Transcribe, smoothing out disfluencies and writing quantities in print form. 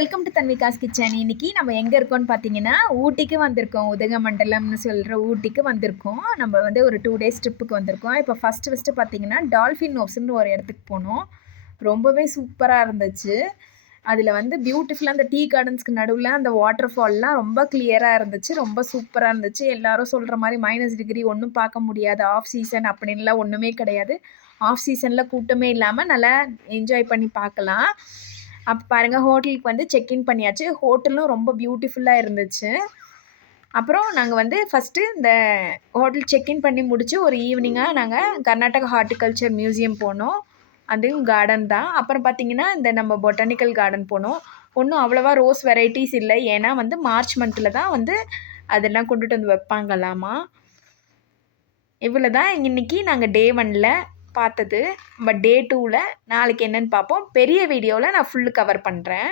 Welcome to தன்விகாஸ் kitchen. இன்னைக்கு நம்ம எங்கே இருக்கோம்னு பார்த்தீங்கன்னா ஊட்டிக்கு வந்திருக்கோம். உதகமண்டலம்னு சொல்கிற ஊட்டிக்கு வந்திருக்கோம். நம்ம வந்து ஒரு 2 டேஸ் ட்ரிப்புக்கு வந்திருக்கோம். இப்போ ஃபஸ்ட்டு பார்த்தீங்கன்னா டால்ஃபின் நோப்ஸ்ன்னு ஒரு இடத்துக்கு போனோம். ரொம்பவே சூப்பராக இருந்துச்சு. அதில் வந்து பியூட்டிஃபுல்லாக அந்த டீ கார்டன்ஸ்க்கு நடுவில் அந்த வாட்டர் ஃபால்லாம் ரொம்ப கிளியராக இருந்துச்சு. ரொம்ப சூப்பராக இருந்துச்சு. எல்லாரும் சொல்கிற மாதிரி -டிகிரி ஒன்றும் பார்க்க முடியாது, ஆஃப் சீசன் அப்படின்லாம் ஒன்றுமே கிடையாது. ஆஃப் சீசனில் கூட்டமே இல்லாமல் நல்லா என்ஜாய் பண்ணி பார்க்கலாம். அப்போ பாருங்கள், ஹோட்டலுக்கு வந்து செக்இன் பண்ணியாச்சு. ஹோட்டலும் ரொம்ப பியூட்டிஃபுல்லாக இருந்துச்சு. அப்புறம் நாங்கள் வந்து ஃபஸ்ட்டு இந்த ஹோட்டல் செக்இன் பண்ணி முடித்து ஒரு ஈவினிங்காக நாங்கள் கர்நாடகா ஹார்டிகல்ச்சர் மியூசியம் போனோம். அதுவும் கார்டன் தான். அப்புறம் பார்த்திங்கன்னா இந்த நம்ம பொட்டானிக்கல் கார்டன் போனோம். ஒன்றும் அவ்வளோவா ரோஸ் வெரைட்டிஸ் இல்லை, ஏன்னா வந்து மார்ச் மந்தில் தான் வந்து அதெல்லாம் கொண்டுட்டு வந்து வைப்பாங்களாமா. இவ்வளோ தான் இன்றைக்கி நாங்கள் டே 1ல் பார்த்தது. பட் டே 2வில் நாளைக்கு என்னென்னு பார்ப்போம். பெரிய வீடியோவில் நான் ஃபுல்லு கவர் பண்ணுறேன்.